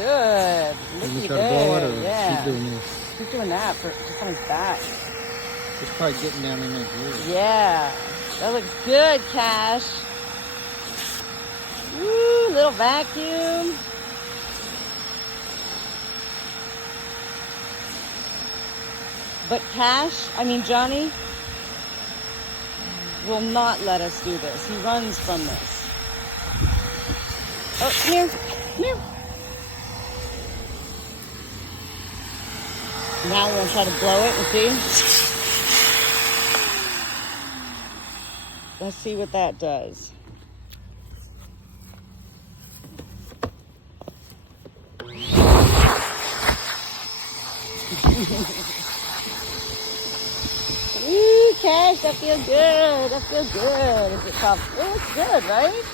good. Let me Looky try to blow it, there. or Yeah. keep doing this. Keep doing that for just on his back. It's probably getting down in that groove. Yeah. That looks good, Cash. Woo, little vacuum. But Johnny will not let us do this. He runs from this. Oh, come here. Come here. Now we're going to try to blow it and see. Let's see what that does. Ooh, Cash, that feels good. That feels good. Is it tough? It looks good, right?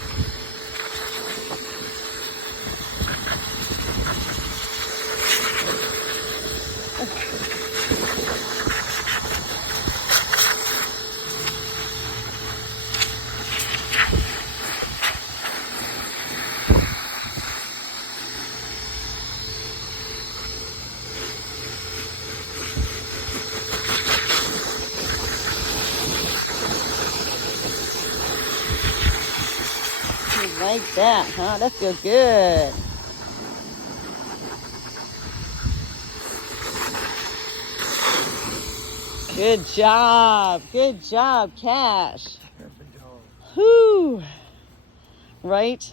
Like that, huh? That feels good. Good job. Good job, Cash. Perfect job. Whew. Right?